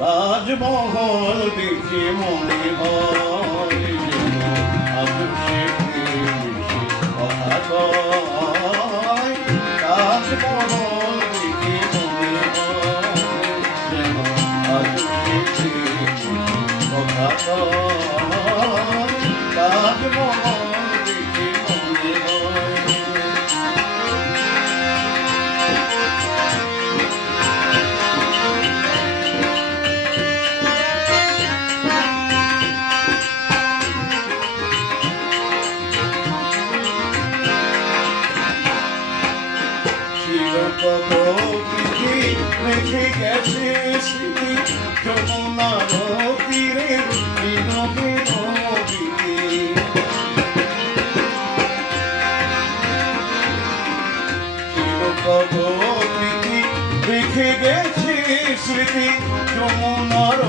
তাজমহল দেখে মনে হয়। চিরকত রেখে গেছে স্মৃতি যমুনার তীরে নদীতে প্রীতি রেখে গেছে স্মৃতি যমুনার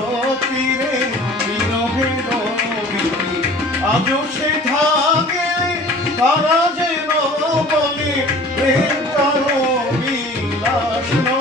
তীরে বিনবে নদীতে আজও সে Krishna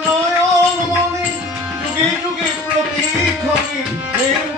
যুগে যুগে প্রতিক্ষণে